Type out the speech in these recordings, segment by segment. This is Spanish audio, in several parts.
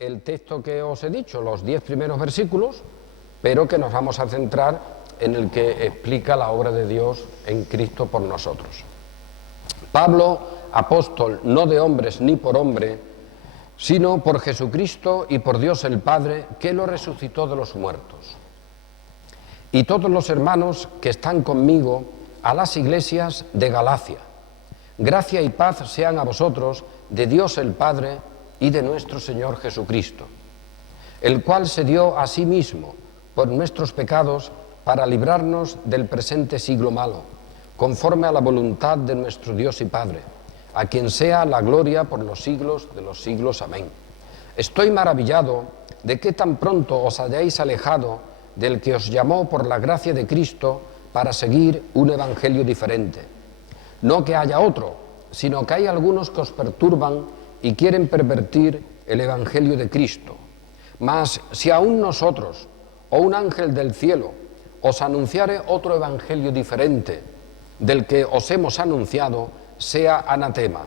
el texto que os he dicho, los 10 primeros versículos, pero que nos vamos a centrar en el que explica la obra de Dios en Cristo por nosotros. Pablo, apóstol, no de hombres ni por hombre, sino por Jesucristo y por Dios el Padre, que lo resucitó de los muertos. Y todos los hermanos que están conmigo a las iglesias de Galacia. Gracia y paz sean a vosotros de Dios el Padre y de nuestro Señor Jesucristo, el cual se dio a sí mismo por nuestros pecados para librarnos del presente siglo malo, conforme a la voluntad de nuestro Dios y Padre, a quien sea la gloria por los siglos de los siglos. Amén. Estoy maravillado de que tan pronto os hayáis alejado del que os llamó por la gracia de Cristo para seguir un evangelio diferente. No que haya otro, sino que hay algunos que os perturban y quieren pervertir el evangelio de Cristo. Mas si aún nosotros o un ángel del cielo os anunciare otro evangelio diferente del que os hemos anunciado, sea anatema.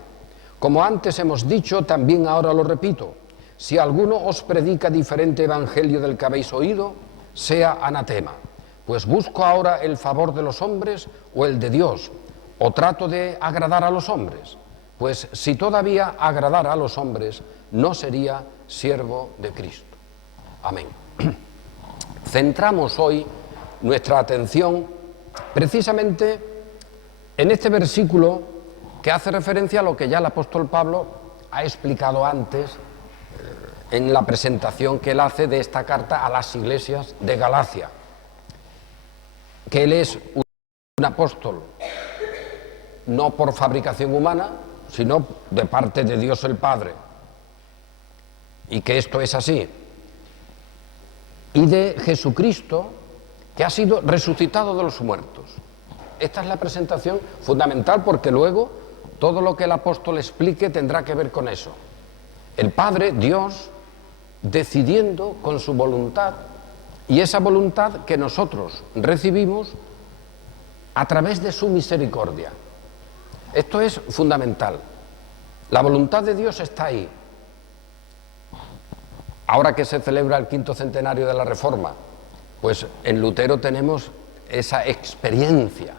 Como antes hemos dicho, también ahora lo repito, si alguno os predica diferente evangelio del que habéis oído, sea anatema. Pues busco ahora el favor de los hombres o el de Dios, o trato de agradar a los hombres. Pues si todavía agradara a los hombres, no sería siervo de Cristo. Amén. Centramos hoy nuestra atención precisamente en este versículo que hace referencia a lo que ya el apóstol Pablo ha explicado antes en la presentación que él hace de esta carta a las iglesias de Galacia, que él es un apóstol no por fabricación humana, sino de parte de Dios el Padre, y que esto es así, y de Jesucristo, que ha sido resucitado de los muertos. Esta es la presentación fundamental, porque luego todo lo que el apóstol explique tendrá que ver con eso. El Padre, Dios, decidiendo con su voluntad, y esa voluntad que nosotros recibimos a través de su misericordia. Esto es fundamental. La voluntad de Dios está ahí. Ahora que se celebra el 5º centenario de la Reforma, pues en Lutero tenemos esa experiencia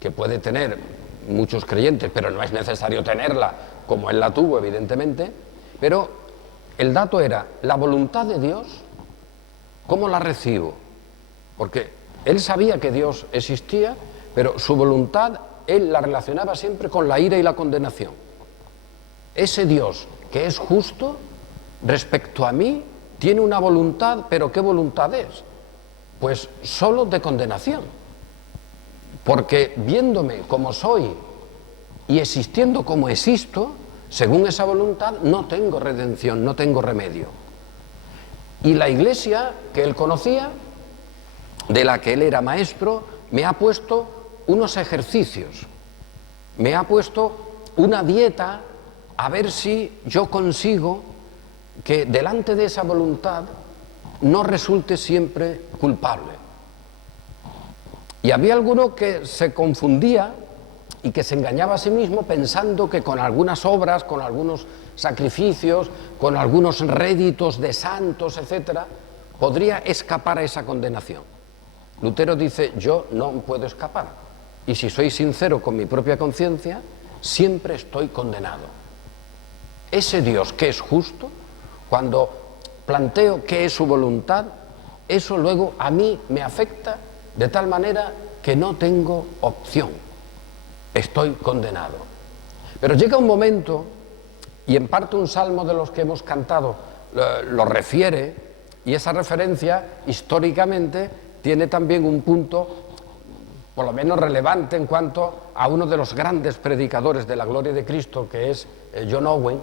que puede tener muchos creyentes, pero no es necesario tenerla como él la tuvo, evidentemente. Pero el dato era, la voluntad de Dios, ¿cómo la recibo? Porque él sabía que Dios existía, pero su voluntad él la relacionaba siempre con la ira y la condenación. Ese Dios que es justo, respecto a mí, tiene una voluntad, pero ¿qué voluntad es? Pues solo de condenación. Porque viéndome como soy y existiendo como existo, según esa voluntad, no tengo redención, no tengo remedio. Y la iglesia que él conocía, de la que él era maestro, me ha puesto unos ejercicios, me ha puesto una dieta a ver si yo consigo que delante de esa voluntad no resulte siempre culpable. Y había alguno que se confundía y que se engañaba a sí mismo pensando que con algunas obras, con algunos sacrificios, con algunos réditos de santos, etcétera, podría escapar a esa condenación. Lutero dice, yo no puedo escapar. Y si soy sincero con mi propia conciencia, siempre estoy condenado. Ese Dios que es justo, cuando planteo qué es su voluntad, eso luego a mí me afecta de tal manera que no tengo opción. Estoy condenado. Pero llega un momento, y en parte un salmo de los que hemos cantado lo refiere, y esa referencia históricamente tiene también un punto por lo menos relevante en cuanto a uno de los grandes predicadores de la gloria de Cristo, que es John Owen,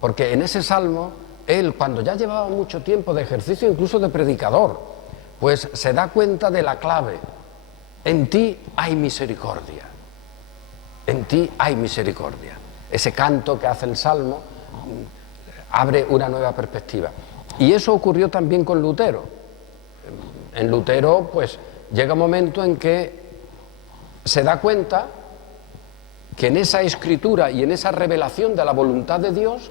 porque en ese salmo, él, cuando ya llevaba mucho tiempo de ejercicio, incluso de predicador, pues se da cuenta de la clave. En ti hay misericordia. En ti hay misericordia. Ese canto que hace el salmo abre una nueva perspectiva. Y eso ocurrió también con Lutero. En Lutero, pues, llega un momento en que se da cuenta que en esa escritura y en esa revelación de la voluntad de Dios,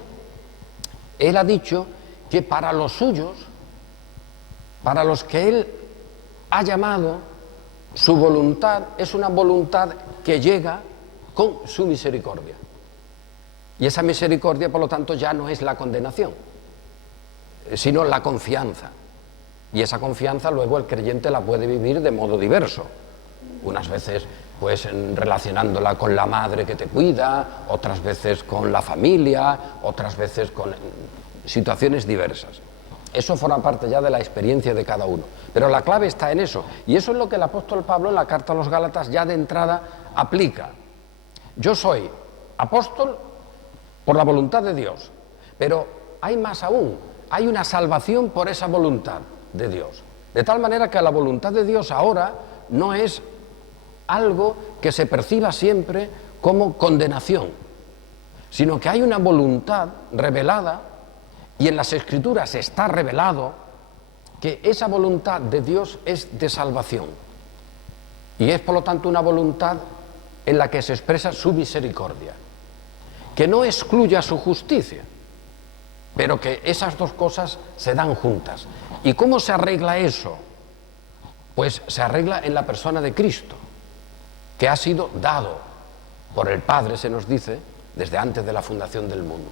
él ha dicho que para los suyos, para los que Él ha llamado, su voluntad es una voluntad que llega con su misericordia. Y esa misericordia, por lo tanto, ya no es la condenación, sino la confianza. Y esa confianza luego el creyente la puede vivir de modo diverso. Unas veces pues relacionándola con la madre que te cuida, otras veces con la familia, otras veces con situaciones diversas. Eso forma parte ya de la experiencia de cada uno. Pero la clave está en eso. Y eso es lo que el apóstol Pablo en la carta a los Gálatas ya de entrada aplica. Yo soy apóstol por la voluntad de Dios, pero hay más aún, hay una salvación por esa voluntad de Dios. De tal manera que la voluntad de Dios ahora no es algo que se perciba siempre como condenación, sino que hay una voluntad revelada, y en las Escrituras está revelado que esa voluntad de Dios es de salvación, y es por lo tanto una voluntad en la que se expresa su misericordia, que no excluya su justicia, pero que esas dos cosas se dan juntas. ¿Y cómo se arregla eso? Pues se arregla en la persona de Cristo, que ha sido dado por el Padre, se nos dice, desde antes de la fundación del mundo.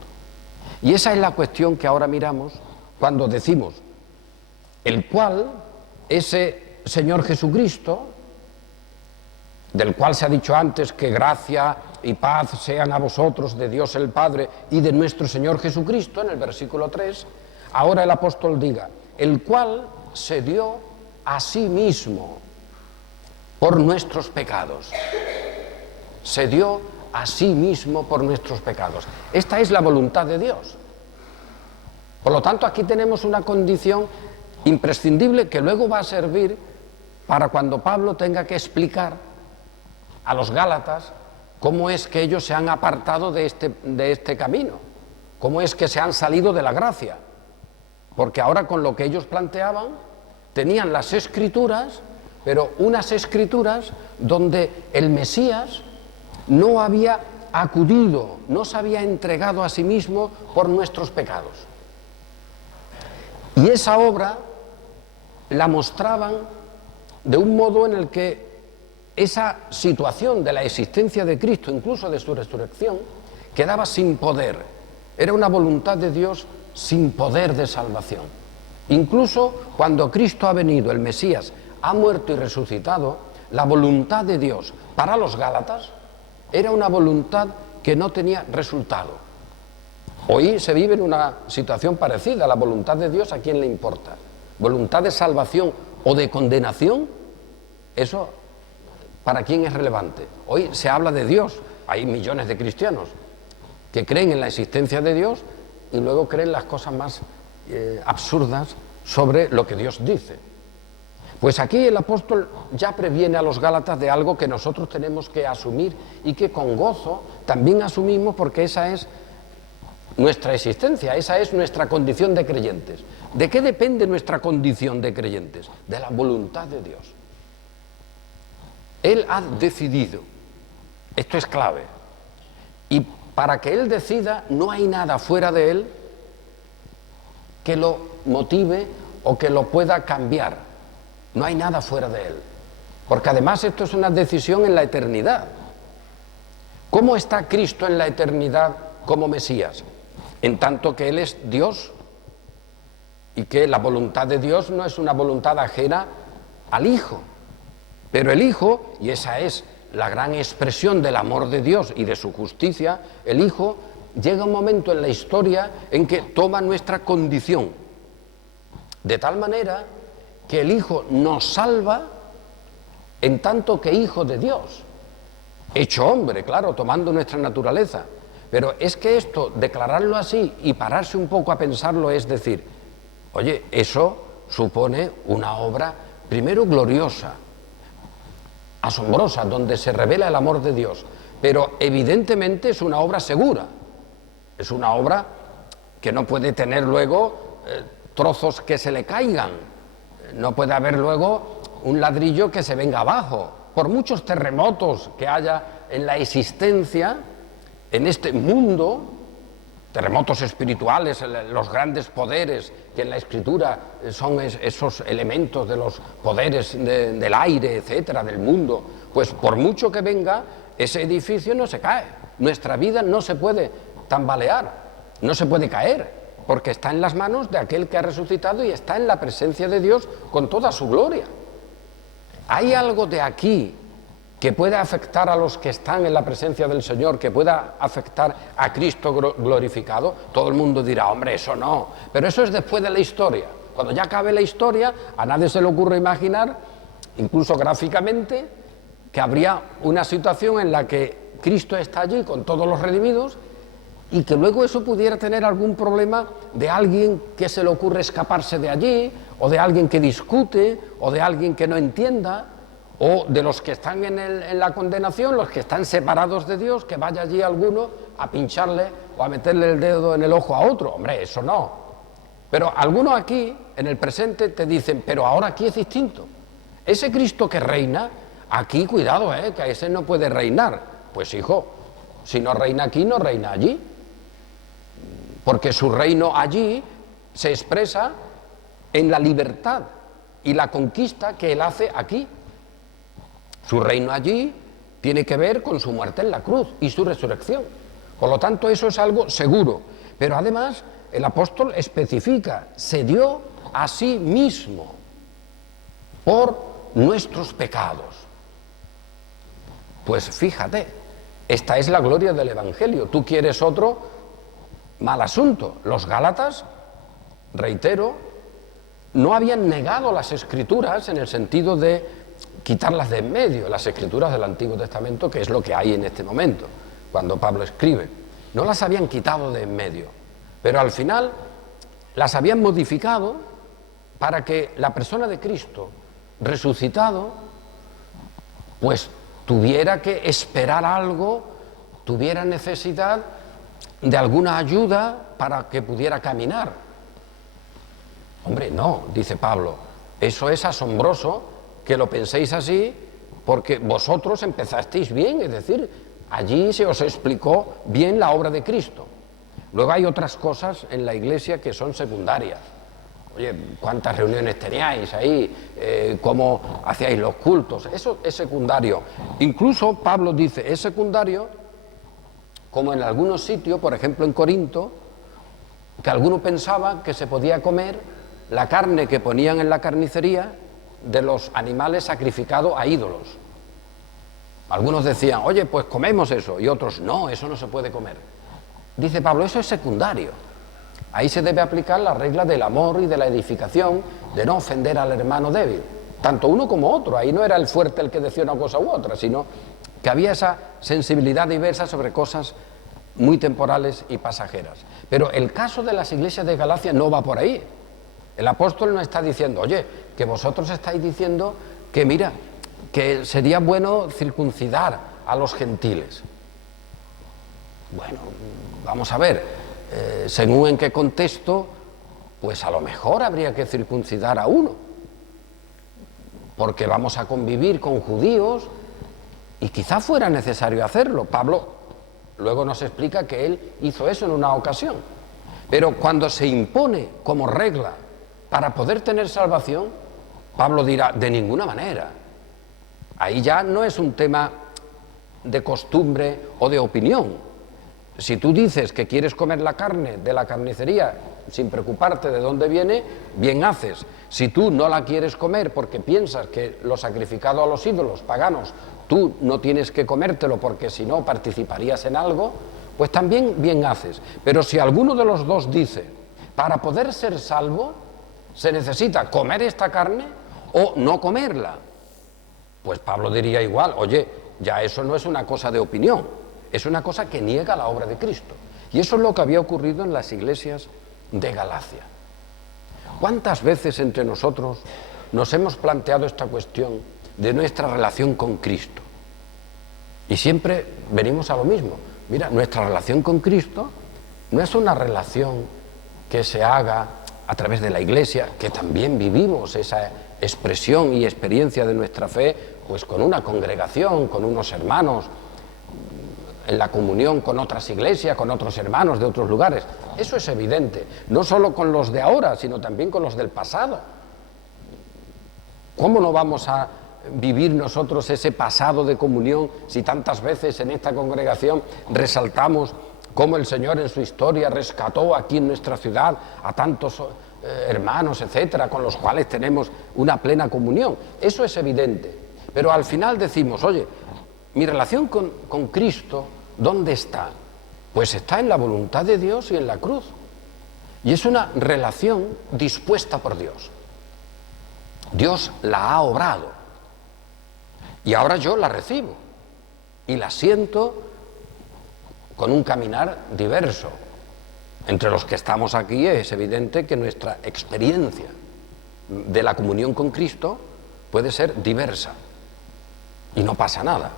Y esa es la cuestión que ahora miramos cuando decimos, el cual, ese Señor Jesucristo, del cual se ha dicho antes que gracia y paz sean a vosotros de Dios el Padre y de nuestro Señor Jesucristo, en el versículo 3, ahora el apóstol diga, el cual se dio a sí mismo por nuestros pecados. Se dio a sí mismo por nuestros pecados. Esta es la voluntad de Dios. Por lo tanto, aquí tenemos una condición imprescindible que luego va a servir para cuando Pablo tenga que explicar a los Gálatas cómo es que ellos se han apartado de este camino, cómo es que se han salido de la gracia. Porque ahora con lo que ellos planteaban, tenían las Escrituras, pero unas Escrituras donde el Mesías no había acudido, no se había entregado a sí mismo por nuestros pecados. Y esa obra la mostraban de un modo en el que esa situación de la existencia de Cristo, incluso de su resurrección, quedaba sin poder. Era una voluntad de Dios sin poder de salvación. Incluso cuando Cristo ha venido, el Mesías, ha muerto y resucitado, la voluntad de Dios para los Gálatas era una voluntad que no tenía resultado. Hoy se vive en una situación parecida. La voluntad de Dios, ¿a quién le importa? ¿Voluntad de salvación o de condenación? Eso, ¿para quién es relevante? Hoy se habla de Dios. Hay millones de cristianos que creen en la existencia de Dios y luego creen las cosas más absurdas sobre lo que Dios dice. Pues aquí el apóstol ya previene a los Gálatas de algo que nosotros tenemos que asumir y que con gozo también asumimos, porque esa es nuestra existencia, esa es nuestra condición de creyentes. ¿De qué depende nuestra condición de creyentes? De la voluntad de Dios. Él ha decidido, esto es clave, y para que Él decida no hay nada fuera de Él que lo motive o que lo pueda cambiar. No hay nada fuera de Él, porque además esto es una decisión en la eternidad. ¿Cómo está Cristo en la eternidad como Mesías? En tanto que Él es Dios y que la voluntad de Dios no es una voluntad ajena al Hijo. Pero el Hijo, y esa es la gran expresión del amor de Dios y de su justicia, el Hijo llega un momento en la historia en que toma nuestra condición, de tal manera que el Hijo nos salva en tanto que Hijo de Dios, hecho hombre, claro, tomando nuestra naturaleza. Pero es que esto, declararlo así y pararse un poco a pensarlo, es decir, oye, eso supone una obra, primero gloriosa, asombrosa, donde se revela el amor de Dios, pero evidentemente es una obra segura, es una obra que no puede tener luego trozos que se le caigan, no puede haber luego un ladrillo que se venga abajo, por muchos terremotos que haya en la existencia, en este mundo, terremotos espirituales, los grandes poderes que en la Escritura son esos elementos de los poderes del aire, etcétera, del mundo, pues por mucho que venga, ese edificio no se cae. Nuestra vida no se puede tambalear, no se puede caer, porque está en las manos de aquel que ha resucitado y está en la presencia de Dios con toda su gloria. ¿Hay algo de aquí que pueda afectar a los que están en la presencia del Señor, que pueda afectar a Cristo glorificado? Todo el mundo dirá, hombre, eso no, pero eso es después de la historia. Cuando ya acabe la historia, a nadie se le ocurre imaginar, incluso gráficamente, que habría una situación en la que Cristo está allí con todos los redimidos y que luego eso pudiera tener algún problema de alguien que se le ocurre escaparse de allí, o de alguien que discute, o de alguien que no entienda, o de los que están en la condenación, los que están separados de Dios, que vaya allí alguno a pincharle o a meterle el dedo en el ojo a otro. Hombre, eso no. Pero algunos aquí, en el presente, te dicen, pero ahora aquí es distinto. Ese Cristo que reina, aquí cuidado, que ese no puede reinar. Pues hijo, si no reina aquí, no reina allí. Porque su reino allí se expresa en la libertad y la conquista que él hace aquí. Su reino allí tiene que ver con su muerte en la cruz y su resurrección. Por lo tanto, eso es algo seguro. Pero además, el apóstol especifica, se dio a sí mismo por nuestros pecados. Pues fíjate, esta es la gloria del Evangelio. Tú quieres otro mal asunto. Los Gálatas, reitero, no habían negado las Escrituras en el sentido de quitarlas de en medio, las Escrituras del Antiguo Testamento, que es lo que hay en este momento, cuando Pablo escribe. No las habían quitado de en medio, pero al final las habían modificado para que la persona de Cristo, resucitado, pues tuviera que esperar algo, tuviera necesidad de alguna ayuda para que pudiera caminar. Hombre, no, dice Pablo, eso es asombroso que lo penséis así, porque vosotros empezasteis bien, es decir, allí se os explicó bien la obra de Cristo. Luego hay otras cosas en la iglesia que son secundarias. Oye, ¿cuántas reuniones teníais ahí? ¿Cómo hacíais los cultos? Eso es secundario. Incluso Pablo dice, es secundario, como en algunos sitios, por ejemplo en Corinto, que alguno pensaba que se podía comer la carne que ponían en la carnicería de los animales sacrificados a ídolos. Algunos decían, oye, pues comemos eso, y otros, no, eso no se puede comer. Dice Pablo, eso es secundario. Ahí se debe aplicar la regla del amor y de la edificación, de no ofender al hermano débil, tanto uno como otro. Ahí no era el fuerte el que decía una cosa u otra, sino que había esa sensibilidad diversa sobre cosas muy temporales y pasajeras. Pero el caso de las iglesias de Galacia no va por ahí. El apóstol no está diciendo, oye, que vosotros estáis diciendo que mira, que sería bueno circuncidar a los gentiles. Bueno, vamos a ver, según en qué contexto, pues a lo mejor habría que circuncidar a uno, porque vamos a convivir con judíos y quizá fuera necesario hacerlo. Pablo luego nos explica que él hizo eso en una ocasión, pero cuando se impone como regla para poder tener salvación, Pablo dirá, de ninguna manera. Ahí ya no es un tema de costumbre o de opinión. Si tú dices que quieres comer la carne de la carnicería sin preocuparte de dónde viene, bien haces. Si tú no la quieres comer porque piensas que lo sacrificado a los ídolos paganos, tú no tienes que comértelo porque si no participarías en algo, pues también bien haces. Pero si alguno de los dos dice, para poder ser salvo, se necesita comer esta carne o no comerla, pues Pablo diría igual, oye, ya eso no es una cosa de opinión, es una cosa que niega la obra de Cristo. Y eso es lo que había ocurrido en las iglesias de Galacia. ¿Cuántas veces entre nosotros nos hemos planteado esta cuestión de nuestra relación con Cristo? Y siempre venimos a lo mismo. Mira, nuestra relación con Cristo no es una relación que se haga a través de la iglesia, que también vivimos esa expresión y experiencia de nuestra fe, pues con una congregación, con unos hermanos, en la comunión con otras iglesias, con otros hermanos de otros lugares. Eso es evidente, no solo con los de ahora, sino también con los del pasado. ¿Cómo no vamos a vivir nosotros ese pasado de comunión si tantas veces en esta congregación resaltamos cómo el Señor en su historia rescató aquí en nuestra ciudad a tantos hermanos, etcétera, con los cuales tenemos una plena comunión? Eso es evidente, pero al final decimos, oye, mi relación con Cristo, ¿dónde está? Pues está en la voluntad de Dios y en la cruz, y es una relación dispuesta por Dios. Dios la ha obrado y ahora yo la recibo y la siento con un caminar diverso. Entre los que estamos aquí es evidente que nuestra experiencia de la comunión con Cristo puede ser diversa y no pasa nada.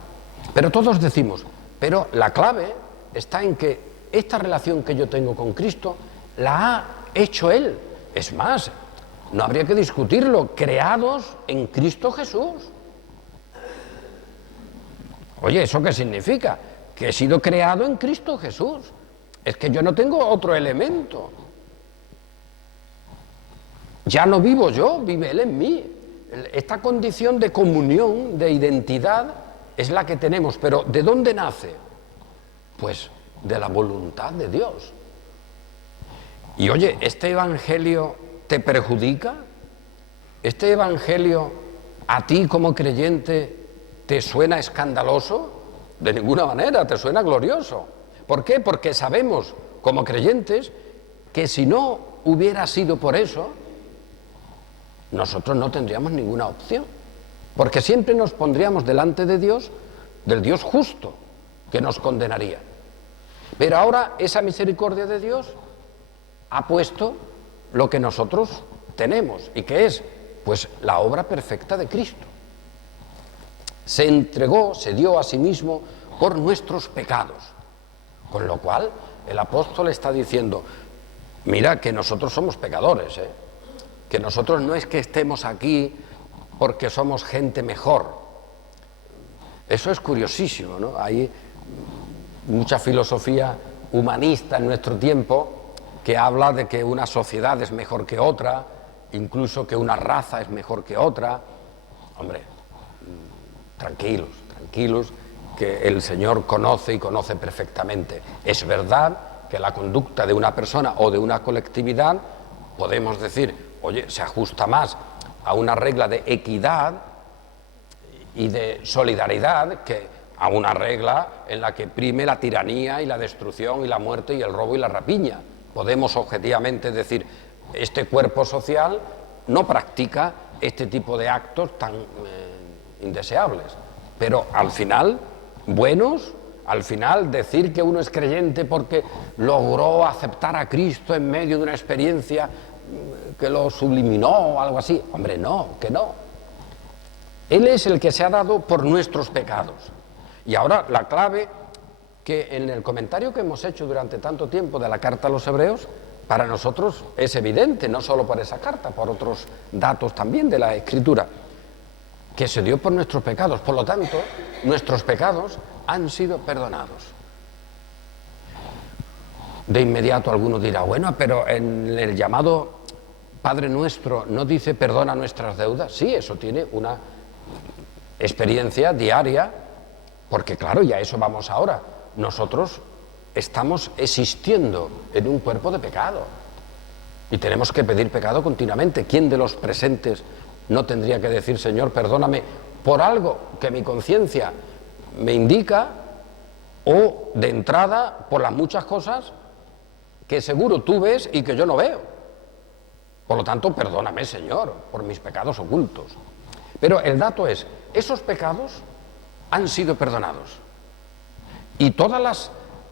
Pero todos decimos, pero la clave está en que esta relación que yo tengo con Cristo la ha hecho Él. Es más, no habría que discutirlo, creados en Cristo Jesús. Oye, ¿eso qué significa? Que he sido creado en Cristo Jesús. Es que yo no tengo otro elemento. Ya no vivo yo, vive Él en mí. Esta condición de comunión, de identidad, es la que tenemos. Pero ¿de dónde nace? Pues de la voluntad de Dios. Y oye, ¿este evangelio te perjudica? ¿Este evangelio a ti como creyente te suena escandaloso? De ninguna manera, te suena glorioso. ¿Por qué? Porque sabemos, como creyentes, que si no hubiera sido por eso, nosotros no tendríamos ninguna opción. Porque siempre nos pondríamos delante de Dios, del Dios justo, que nos condenaría. Pero ahora esa misericordia de Dios ha puesto lo que nosotros tenemos, y que es, pues, la obra perfecta de Cristo. Se entregó, se dio a sí mismo por nuestros pecados. Con lo cual, el apóstol está diciendo, mira que nosotros somos pecadores, que nosotros no es que estemos aquí porque somos gente mejor. Eso es curiosísimo, ¿no? Hay mucha filosofía humanista en nuestro tiempo que habla de que una sociedad es mejor que otra, incluso que una raza es mejor que otra. Hombre, tranquilos, que el Señor conoce y conoce perfectamente. Es verdad que la conducta de una persona o de una colectividad, podemos decir, oye, se ajusta más a una regla de equidad y de solidaridad que a una regla en la que prime la tiranía y la destrucción y la muerte y el robo y la rapiña. Podemos objetivamente decir, este cuerpo social no practica este tipo de actos tan indeseables, pero al final, buenos, al final decir que uno es creyente porque logró aceptar a Cristo en medio de una experiencia que lo subliminó o algo así, hombre, no, que no. Él es el que se ha dado por nuestros pecados. Y ahora la clave, que en el comentario que hemos hecho durante tanto tiempo de la carta a los Hebreos, para nosotros es evidente, no solo por esa carta, por otros datos también de la Escritura, que se dio por nuestros pecados. Por lo tanto, nuestros pecados han sido perdonados. De inmediato alguno dirá, bueno, pero en el llamado Padre Nuestro no dice perdona nuestras deudas. Sí, eso tiene una experiencia diaria, porque claro, y a eso vamos ahora. Nosotros estamos existiendo en un cuerpo de pecado y tenemos que pedir pecado continuamente. ¿Quién de los presentes no tendría que decir, Señor, perdóname por algo que mi conciencia me indica, o de entrada por las muchas cosas que seguro tú ves y que yo no veo? Por lo tanto, perdóname, Señor, por mis pecados ocultos. Pero el dato es, esos pecados han sido perdonados. Y todas las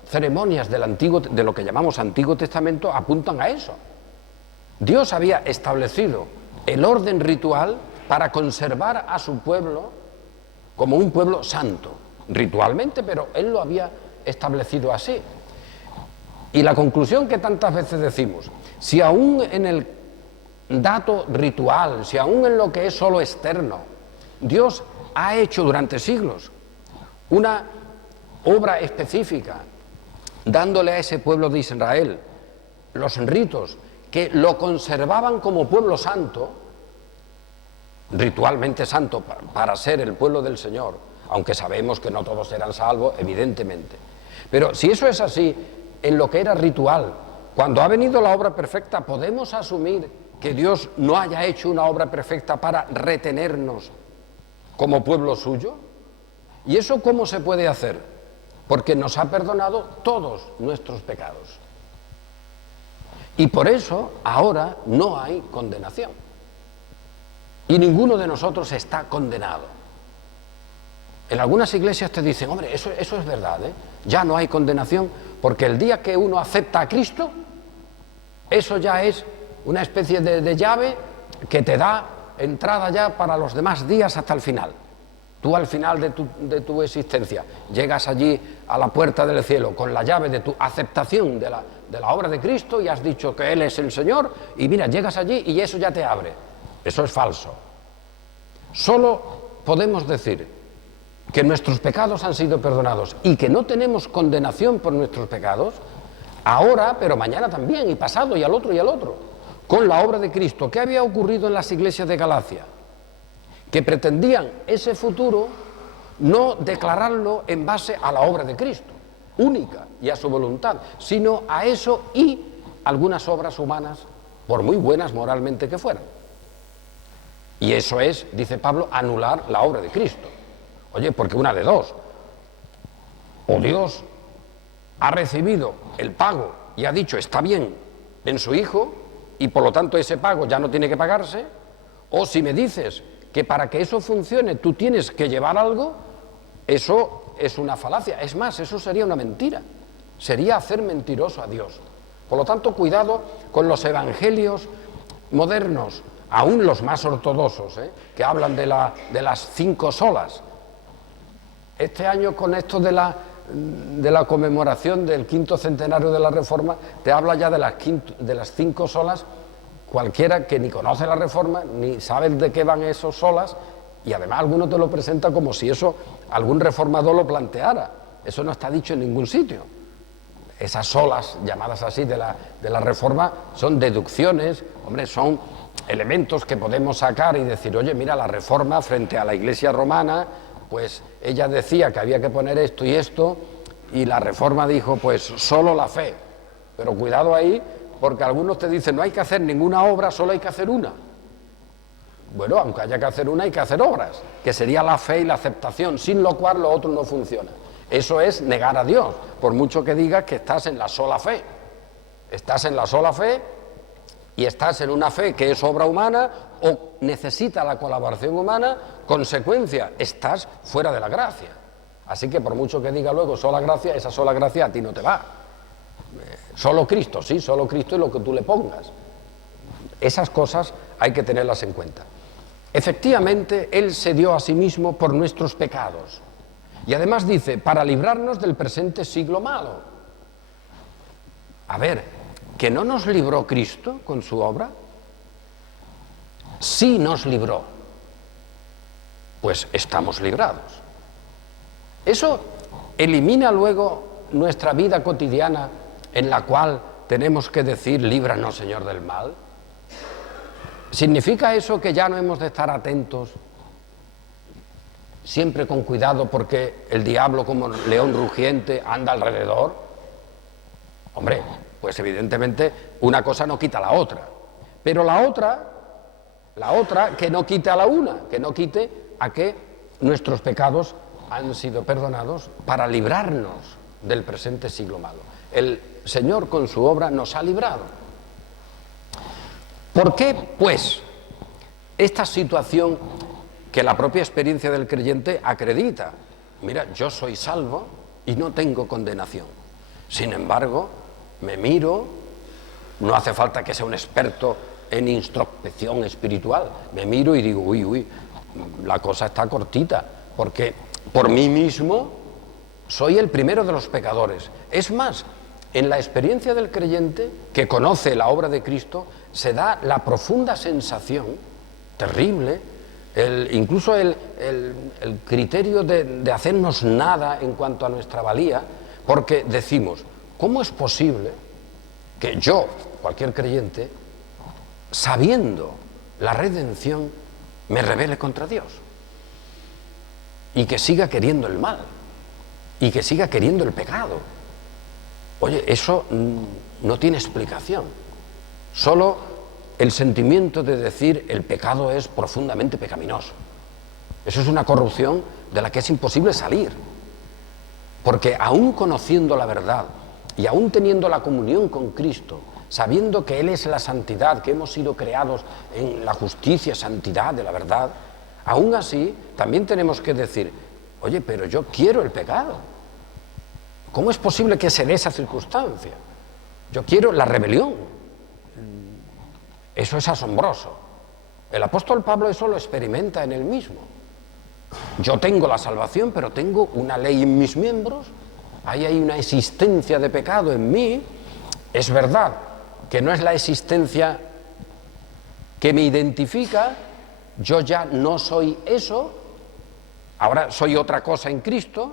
ceremonias de lo que llamamos Antiguo Testamento apuntan a eso. Dios había establecido el orden ritual para conservar a su pueblo como un pueblo santo, ritualmente, pero Él lo había establecido así. Y la conclusión que tantas veces decimos, si aún en el dato ritual, si aún en lo que es solo externo, Dios ha hecho durante siglos una obra específica, dándole a ese pueblo de Israel los ritos que lo conservaban como pueblo santo, ritualmente santo para ser el pueblo del Señor, aunque sabemos que no todos eran salvos, evidentemente. Pero si eso es así, en lo que era ritual, cuando ha venido la obra perfecta, ¿podemos asumir que Dios no haya hecho una obra perfecta para retenernos como pueblo suyo? ¿Y eso cómo se puede hacer? Porque nos ha perdonado todos nuestros pecados. Y por eso ahora no hay condenación. Y ninguno de nosotros está condenado. En algunas iglesias te dicen, hombre, eso es verdad, ¿eh? Ya no hay condenación, porque el día que uno acepta a Cristo, eso ya es una especie de llave que te da entrada ya para los demás días hasta el final. Tú al final de tu existencia llegas allí a la puerta del cielo con la llave de tu aceptación de la obra de Cristo y has dicho que Él es el Señor y mira, llegas allí y eso ya te abre. Eso es falso. Solo podemos decir que nuestros pecados han sido perdonados y que no tenemos condenación por nuestros pecados, ahora, pero mañana también, y pasado, y al otro, con la obra de Cristo. ¿Qué había ocurrido en las iglesias de Galacia? Que pretendían ese futuro no declararlo en base a la obra de Cristo, única y a su voluntad, sino a eso y algunas obras humanas, por muy buenas moralmente que fueran. Y eso es, dice Pablo, anular la obra de Cristo. Oye, porque una de dos, o Dios ha recibido el pago y ha dicho está bien en su Hijo y por lo tanto ese pago ya no tiene que pagarse, o si me dices que para que eso funcione tú tienes que llevar algo, eso es una falacia. Es más, eso sería una mentira, sería hacer mentiroso a Dios. Por lo tanto, cuidado con los evangelios modernos, aún los más ortodoxos, que hablan de las 5 solas. Este año, con esto de la conmemoración del 5º centenario de la Reforma, te habla ya de las 5 solas. Cualquiera que ni conoce la Reforma, ni sabe de qué van esos solas, y además alguno te lo presenta como si eso algún reformador lo planteara. Eso no está dicho en ningún sitio. Esas solas, llamadas así de la Reforma, son deducciones, hombre, son elementos que podemos sacar y decir, oye, mira, la Reforma frente a la Iglesia romana, pues ella decía que había que poner esto y esto, y la Reforma dijo, pues solo la fe. Pero cuidado ahí, porque algunos te dicen, no hay que hacer ninguna obra, solo hay que hacer una. Bueno, aunque haya que hacer una, hay que hacer obras, que sería la fe y la aceptación, sin lo cual lo otro no funciona. Eso es negar a Dios, por mucho que digas que estás en la sola fe. Estás en la sola fe y estás en una fe que es obra humana o necesita la colaboración humana, consecuencia, estás fuera de la gracia. Así que por mucho que diga luego sola gracia, esa sola gracia a ti no te va. Solo Cristo, sí, solo Cristo es lo que tú le pongas. Esas cosas hay que tenerlas en cuenta. Efectivamente, Él se dio a sí mismo por nuestros pecados. Y además dice, para librarnos del presente siglo malo. A ver, ¿que no nos libró Cristo con su obra? Sí nos libró. Pues estamos librados. Eso elimina luego nuestra vida cotidiana en la cual tenemos que decir, líbranos, Señor, del mal. ¿Significa eso que ya no hemos de estar atentos, siempre con cuidado, porque el diablo, como león rugiente, anda alrededor? Hombre, pues evidentemente una cosa no quita la otra. Pero la otra que no quite a la una, que no quite a que nuestros pecados han sido perdonados para librarnos del presente siglo malo. El Señor con su obra nos ha librado. ¿Por qué, pues, esta situación que la propia experiencia del creyente acredita? Mira, yo soy salvo y no tengo condenación. Sin embargo, me miro, no hace falta que sea un experto en introspección espiritual, me miro y digo, uy, la cosa está cortita, porque por mí mismo soy el primero de los pecadores. Es más, en la experiencia del creyente que conoce la obra de Cristo, se da la profunda sensación, terrible, incluso el criterio de hacernos nada en cuanto a nuestra valía, porque decimos, ¿cómo es posible que yo, cualquier creyente, sabiendo la redención, me rebele contra Dios? Y que siga queriendo el mal, y que siga queriendo el pecado. Oye, eso no tiene explicación. Solo el sentimiento de decir el pecado es profundamente pecaminoso. Eso es una corrupción de la que es imposible salir. Porque aún conociendo la verdad y aún teniendo la comunión con Cristo, sabiendo que Él es la santidad, que hemos sido creados en la justicia, santidad de la verdad, aún así también tenemos que decir, oye, pero yo quiero el pecado. ¿Cómo es posible que se dé esa circunstancia? Yo quiero la rebelión. Eso es asombroso. El apóstol Pablo eso lo experimenta en él mismo. Yo tengo la salvación, pero tengo una ley en mis miembros, ahí hay una existencia de pecado en mí. Es verdad que no es la existencia que me identifica, yo ya no soy eso, ahora soy otra cosa en Cristo,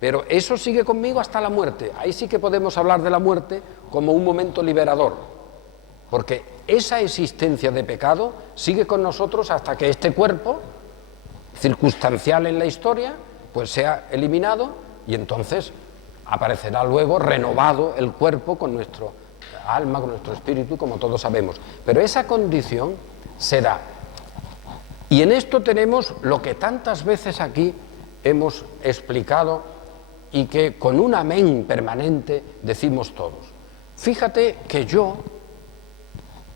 pero eso sigue conmigo hasta la muerte. Ahí sí que podemos hablar de la muerte como un momento liberador, porque esa existencia de pecado sigue con nosotros hasta que este cuerpo circunstancial en la historia pues sea eliminado, y entonces aparecerá luego renovado el cuerpo con nuestro alma, con nuestro espíritu, como todos sabemos. Pero esa condición se da. Y en esto tenemos lo que tantas veces aquí hemos explicado y que con un amén permanente decimos todos. Fíjate que yo,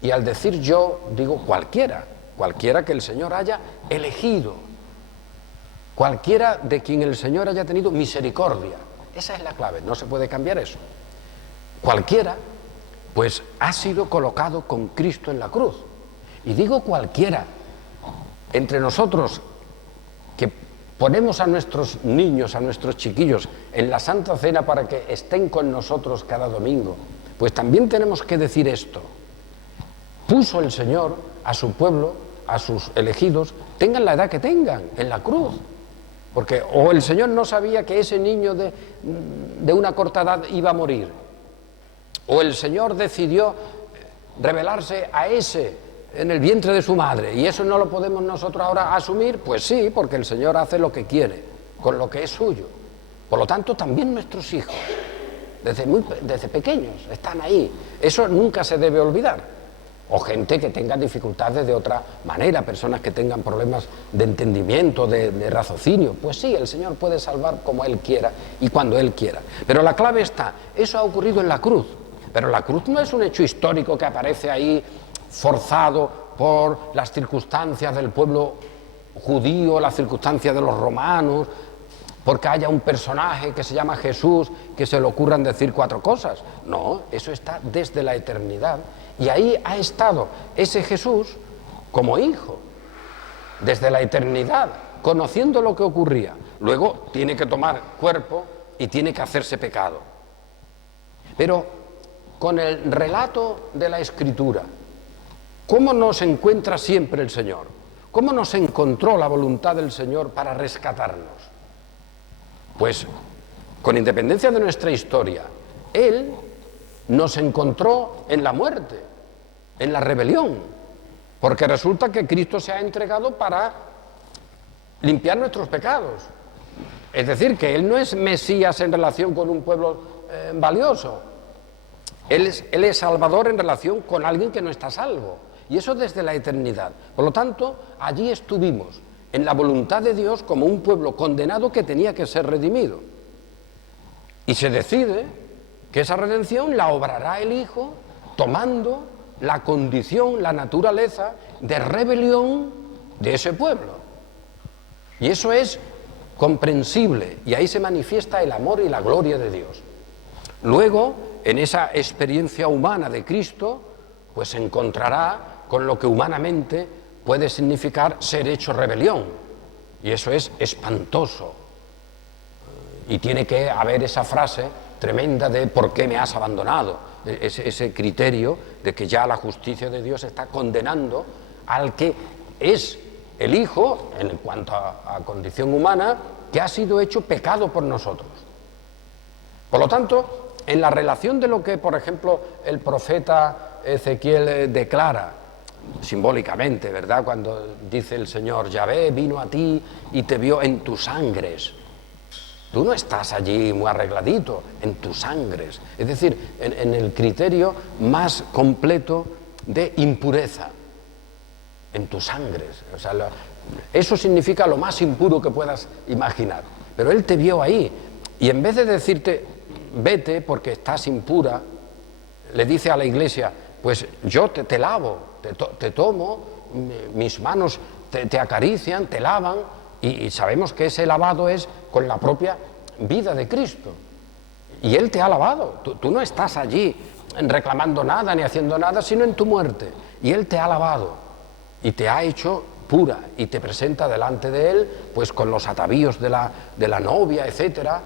y al decir yo digo cualquiera que el Señor haya elegido, cualquiera de quien el Señor haya tenido misericordia. Esa es la clave, no se puede cambiar eso. Cualquiera, pues ha sido colocado con Cristo en la cruz. Y digo cualquiera, entre nosotros que ponemos a nuestros niños, a nuestros chiquillos en la Santa Cena para que estén con nosotros cada domingo, pues también tenemos que decir esto. Puso el Señor a su pueblo, a sus elegidos, tengan la edad que tengan, en la cruz. Porque o el Señor no sabía que ese niño de una corta edad iba a morir, o el Señor decidió revelarse a ese en el vientre de su madre, y eso no lo podemos nosotros ahora asumir. Pues sí, porque el Señor hace lo que quiere, con lo que es suyo. Por lo tanto, también nuestros hijos, desde pequeños, están ahí. Eso nunca se debe olvidar. O gente que tenga dificultades de otra manera, personas que tengan problemas de entendimiento, de raciocinio. Pues sí, el Señor puede salvar como Él quiera y cuando Él quiera. Pero la clave está, eso ha ocurrido en la cruz. Pero la cruz no es un hecho histórico que aparece ahí forzado por las circunstancias del pueblo judío, las circunstancias de los romanos, porque haya un personaje que se llama Jesús, que se le ocurran decir 4 cosas. No, eso está desde la eternidad. Y ahí ha estado ese Jesús como hijo, desde la eternidad, conociendo lo que ocurría. Luego tiene que tomar cuerpo y tiene que hacerse pecado. Pero con el relato de la Escritura, ¿cómo nos encuentra siempre el Señor? ¿Cómo nos encontró la voluntad del Señor para rescatarnos? Pues, con independencia de nuestra historia, Él nos encontró en la muerte, en la rebelión, porque resulta que Cristo se ha entregado para limpiar nuestros pecados. Es decir, que Él no es Mesías en relación con un pueblo valioso. Él es Salvador en relación con alguien que no está salvo. Y eso desde la eternidad. Por lo tanto, allí estuvimos, en la voluntad de Dios, como un pueblo condenado que tenía que ser redimido. Y se decide que esa redención la obrará el Hijo tomando la condición, la naturaleza de rebelión de ese pueblo. Y eso es comprensible, y ahí se manifiesta el amor y la gloria de Dios. Luego, en esa experiencia humana de Cristo, pues se encontrará con lo que humanamente puede significar ser hecho rebelión, y eso es espantoso. Y tiene que haber esa frase tremenda de ¿por qué me has abandonado? Ese criterio de que ya la justicia de Dios está condenando al que es el Hijo, en cuanto a condición humana, que ha sido hecho pecado por nosotros. Por lo tanto, en la relación de lo que, por ejemplo, el profeta Ezequiel declara, simbólicamente, ¿verdad?, cuando dice el Señor, Yahvé vino a ti y te vio en tus sangres. Tú no estás allí muy arregladito, en tus sangres. Es decir, en el criterio más completo de impureza, en tus sangres. O sea, eso significa lo más impuro que puedas imaginar. Pero Él te vio ahí y en vez de decirte, vete porque estás impura, le dice a la Iglesia, pues yo te lavo, te tomo, mis manos te acarician, te lavan, y sabemos que ese lavado es con la propia vida de Cristo. Y Él te ha lavado. Tú no estás allí reclamando nada ni haciendo nada, sino en tu muerte. Y Él te ha lavado y te ha hecho pura y te presenta delante de Él, pues con los atavíos de la novia, etcétera,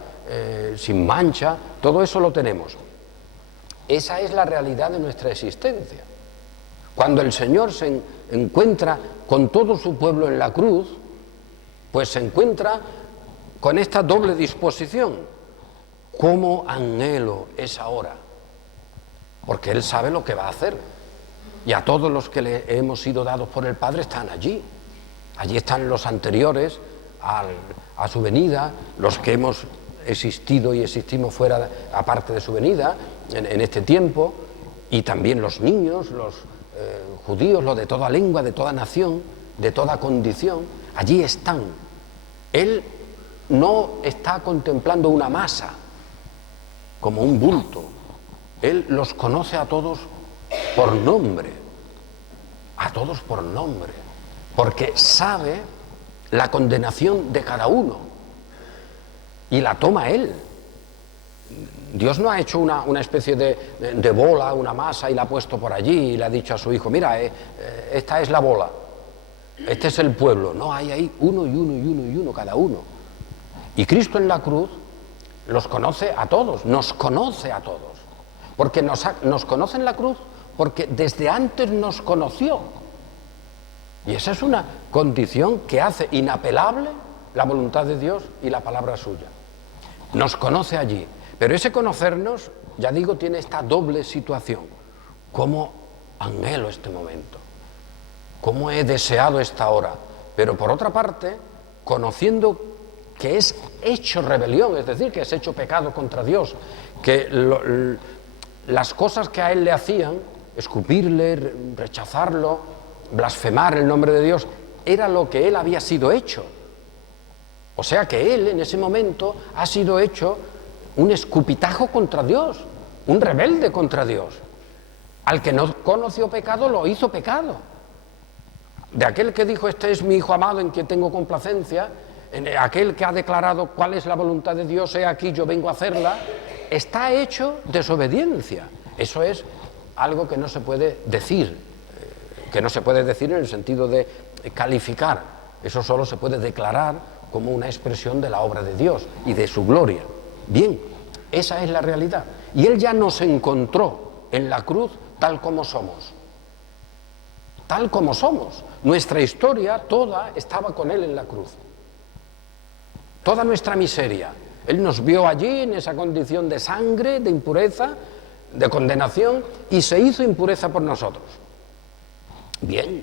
sin mancha. Todo eso lo tenemos. Esa es la realidad de nuestra existencia. Cuando el Señor se encuentra con todo su pueblo en la cruz, pues se encuentra con esta doble disposición. ¿Cómo anhelo esa hora? Porque Él sabe lo que va a hacer. Y a todos los que le hemos sido dados por el Padre están allí. Allí están los anteriores a su venida, los que hemos existido y existimos fuera, aparte de su venida, en este tiempo, y también los niños, los judíos, los de toda lengua, de toda nación, de toda condición, allí están. Él no está contemplando una masa, como un bulto. Él los conoce a todos por nombre, porque sabe la condenación de cada uno y la toma Él. Dios no ha hecho una especie de bola, una masa, y la ha puesto por allí y le ha dicho a su hijo, mira, esta es la bola, este es el pueblo. No, hay ahí uno y uno y uno y uno, cada uno. Y Cristo en la cruz los conoce a todos, nos conoce a todos, porque nos conoce en la cruz, porque desde antes nos conoció. Y esa es una condición que hace inapelable la voluntad de Dios y la palabra suya. Nos conoce allí. Pero ese conocernos, ya digo, tiene esta doble situación. ¿Cómo anhelo este momento? ¿Cómo he deseado esta hora? Pero por otra parte, conociendo que es hecho rebelión, es decir, que es hecho pecado contra Dios, que las cosas que a Él le hacían, escupirle, rechazarlo, blasfemar el nombre de Dios, era lo que Él había sido hecho. O sea que Él en ese momento ha sido hecho un escupitajo contra Dios, un rebelde contra Dios. Al que no conoció pecado, lo hizo pecado. De aquel que dijo, este es mi Hijo amado en quien tengo complacencia, aquel que ha declarado cuál es la voluntad de Dios, he aquí, yo vengo a hacerla, está hecho desobediencia. Eso es algo que no se puede decir, en el sentido de calificar. Eso solo se puede declarar como una expresión de la obra de Dios y de su gloria. Bien, esa es la realidad. Y Él ya nos encontró en la cruz tal como somos. Tal como somos. Nuestra historia toda estaba con Él en la cruz. Toda nuestra miseria. Él nos vio allí en esa condición de sangre, de impureza, de condenación, y se hizo impureza por nosotros. Bien.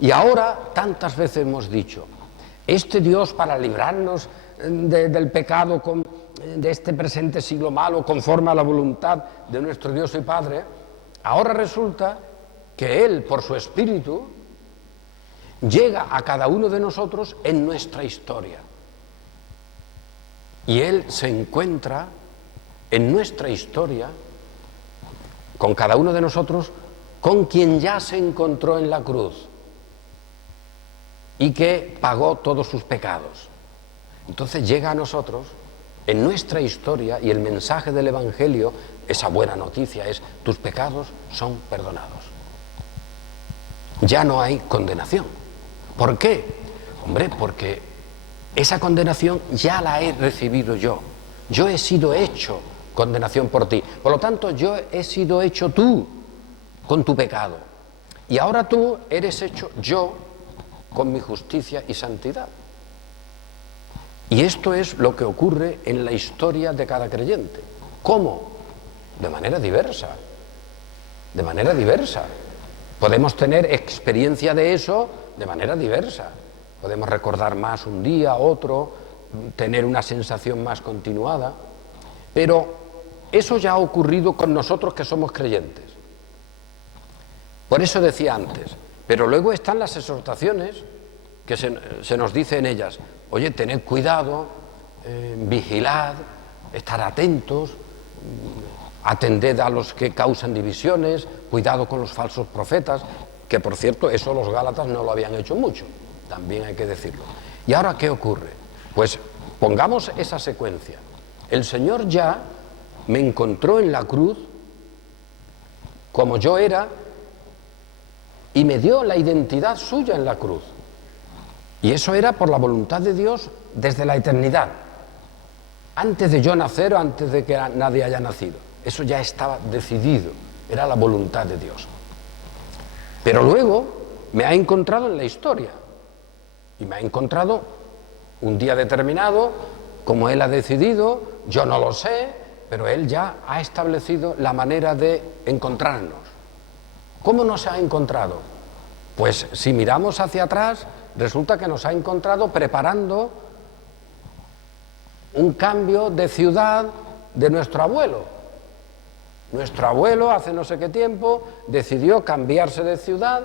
Y ahora tantas veces hemos dicho, este Dios para librarnos del pecado, de este presente siglo malo, conforme a la voluntad de nuestro Dios y Padre, ahora resulta que Él, por su Espíritu, llega a cada uno de nosotros en nuestra historia. Y Él se encuentra en nuestra historia, con cada uno de nosotros, con quien ya se encontró en la cruz y que pagó todos sus pecados. Entonces llega a nosotros en nuestra historia, y el mensaje del Evangelio, esa buena noticia es, tus pecados son perdonados. Ya no hay condenación. ¿Por qué? Hombre, porque esa condenación ya la he recibido yo. Yo he sido hecho condenación por ti. Por lo tanto, yo he sido hecho tú con tu pecado. Y ahora tú eres hecho yo con mi justicia y santidad. Y esto es lo que ocurre en la historia de cada creyente. ¿Cómo? De manera diversa. De manera diversa. Podemos tener experiencia de eso de manera diversa. Podemos recordar más un día, otro, tener una sensación más continuada. Pero eso ya ha ocurrido con nosotros que somos creyentes. Por eso decía antes, pero luego están las exhortaciones que se nos dice en ellas, oye, tened cuidado, vigilad, estar atentos, atended a los que causan divisiones, cuidado con los falsos profetas, que por cierto, eso los gálatas no lo habían hecho mucho, también hay que decirlo. ¿Y ahora qué ocurre? Pues pongamos esa secuencia. El Señor ya me encontró en la cruz como yo era y me dio la identidad suya en la cruz. Y eso era por la voluntad de Dios desde la eternidad. Antes de yo nacer o antes de que nadie haya nacido. Eso ya estaba decidido, era la voluntad de Dios. Pero luego me ha encontrado en la historia. Y me ha encontrado un día determinado, como Él ha decidido, yo no lo sé, pero Él ya ha establecido la manera de encontrarnos. ¿Cómo nos ha encontrado? Pues si miramos hacia atrás, resulta que nos ha encontrado preparando un cambio de ciudad de nuestro abuelo. Nuestro abuelo, hace no sé qué tiempo, decidió cambiarse de ciudad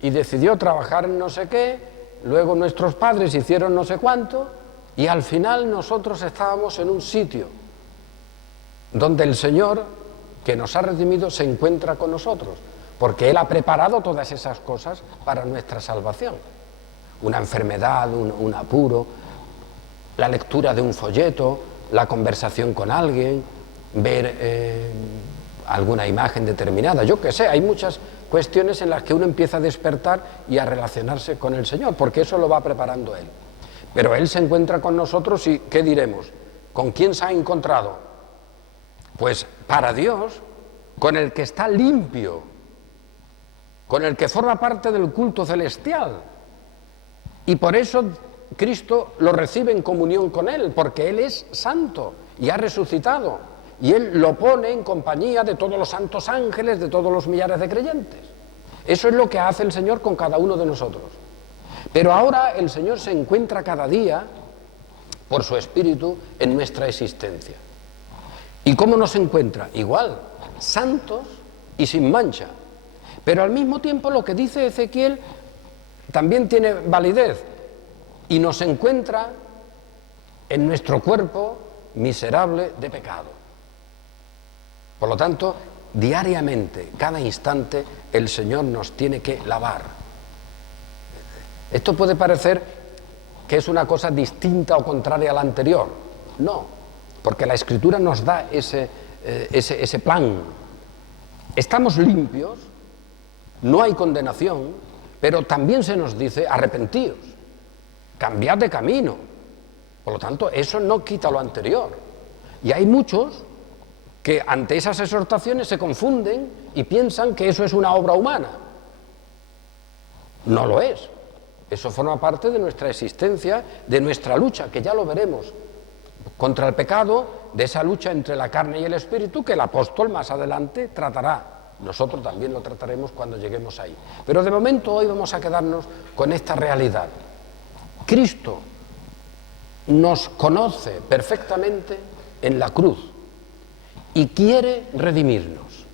y decidió trabajar en no sé qué, luego nuestros padres hicieron no sé cuánto y al final nosotros estábamos en un sitio donde el Señor, que nos ha redimido, se encuentra con nosotros, porque Él ha preparado todas esas cosas para nuestra salvación. Una enfermedad, un apuro, la lectura de un folleto, la conversación con alguien, ver alguna imagen determinada, yo qué sé, hay muchas cuestiones en las que uno empieza a despertar y a relacionarse con el Señor, porque eso lo va preparando Él. Pero Él se encuentra con nosotros y ¿qué diremos? ¿Con quién se ha encontrado? Pues para Dios, con el que está limpio, con el que forma parte del culto celestial. Y por eso Cristo lo recibe en comunión con Él, porque Él es santo y ha resucitado. Y Él lo pone en compañía de todos los santos ángeles, de todos los millares de creyentes. Eso es lo que hace el Señor con cada uno de nosotros. Pero ahora el Señor se encuentra cada día, por su Espíritu, en nuestra existencia. ¿Y cómo nos encuentra? Igual, santos y sin mancha. Pero al mismo tiempo lo que dice Ezequiel también tiene validez y nos encuentra en nuestro cuerpo miserable de pecado. Por lo tanto, diariamente, cada instante, el Señor nos tiene que lavar. Esto puede parecer que es una cosa distinta o contraria a la anterior. No, porque la Escritura nos da ese plan. Estamos limpios, no hay condenación, pero también se nos dice arrepentíos, cambiad de camino. Por lo tanto, eso no quita lo anterior. Y hay muchos que ante esas exhortaciones se confunden y piensan que eso es una obra humana. No lo es. Eso forma parte de nuestra existencia, de nuestra lucha, que ya lo veremos, contra el pecado, de esa lucha entre la carne y el espíritu, que el apóstol más adelante tratará. Nosotros también lo trataremos cuando lleguemos ahí. Pero de momento hoy vamos a quedarnos con esta realidad. Cristo nos conoce perfectamente en la cruz y quiere redimirnos.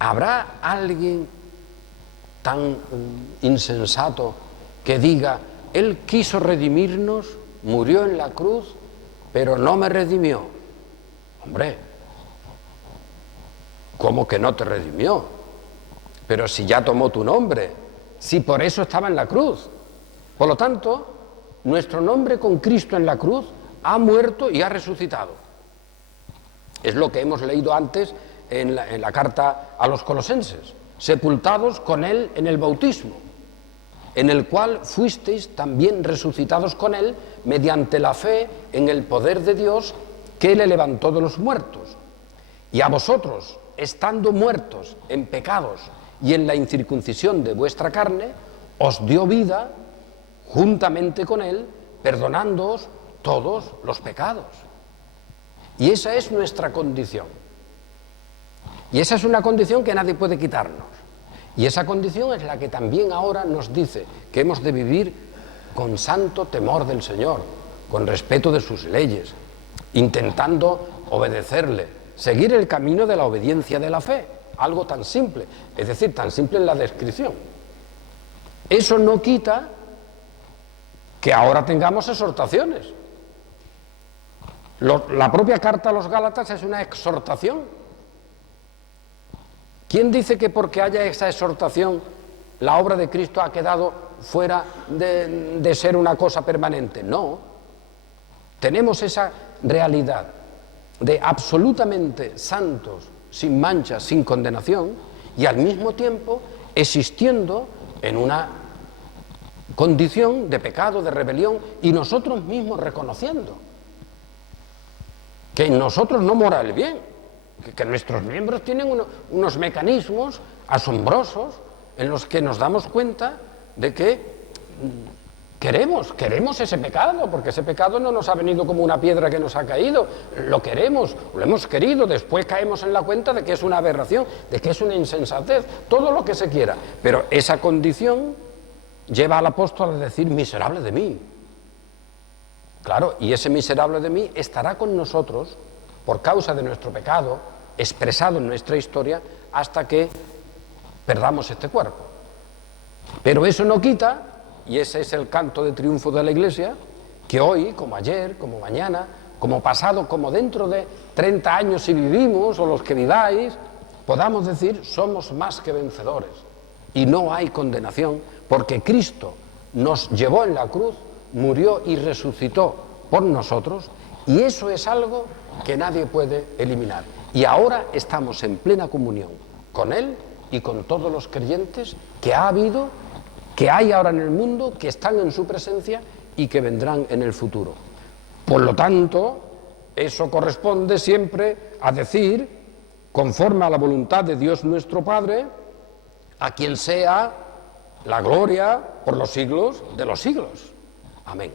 ¿Habrá alguien tan insensato que diga, Él quiso redimirnos, murió en la cruz, pero no me redimió? Hombre, ¿cómo que no te redimió? Pero si ya tomó tu nombre, si por eso estaba en la cruz. Por lo tanto, nuestro nombre con Cristo en la cruz ha muerto y ha resucitado. Es lo que hemos leído antes en la carta a los Colosenses. Sepultados con Él en el bautismo, en el cual fuisteis también resucitados con Él mediante la fe en el poder de Dios que le levantó de los muertos. Y a vosotros, estando muertos en pecados y en la incircuncisión de vuestra carne, os dio vida juntamente con Él, perdonándoos todos los pecados. Y esa es nuestra condición. Y esa es una condición que nadie puede quitarnos. Y esa condición es la que también ahora nos dice que hemos de vivir con santo temor del Señor, con respeto de sus leyes, intentando obedecerle, seguir el camino de la obediencia de la fe, algo tan simple, es decir, tan simple en la descripción. Eso no quita que ahora tengamos exhortaciones. La propia carta a los Gálatas es una exhortación. ¿Quién dice que porque haya esa exhortación la obra de Cristo ha quedado fuera de ser una cosa permanente? No. Tenemos esa realidad de absolutamente santos, sin mancha, sin condenación, y al mismo tiempo existiendo en una condición de pecado, de rebelión, y nosotros mismos reconociendo que en nosotros no mora el bien, que nuestros miembros tienen unos mecanismos asombrosos en los que nos damos cuenta de que queremos ese pecado, porque ese pecado no nos ha venido como una piedra que nos ha caído, lo queremos, lo hemos querido, después caemos en la cuenta de que es una aberración, de que es una insensatez, todo lo que se quiera, pero esa condición lleva al apóstol a decir: miserable de mí. Claro, y ese miserable de mí estará con nosotros por causa de nuestro pecado, expresado en nuestra historia, hasta que perdamos este cuerpo. Pero eso no quita, y ese es el canto de triunfo de la Iglesia, que hoy, como ayer, como mañana, como pasado, como dentro de 30 años si vivimos, o los que viváis, podamos decir: somos más que vencedores. Y no hay condenación, porque Cristo nos llevó en la cruz, murió y resucitó por nosotros, y eso es algo que nadie puede eliminar. Y ahora estamos en plena comunión con Él y con todos los creyentes que ha habido, que hay ahora en el mundo, que están en su presencia y que vendrán en el futuro. Por lo tanto, eso corresponde siempre a decir, conforme a la voluntad de Dios nuestro Padre, a quien sea la gloria por los siglos de los siglos. Amén.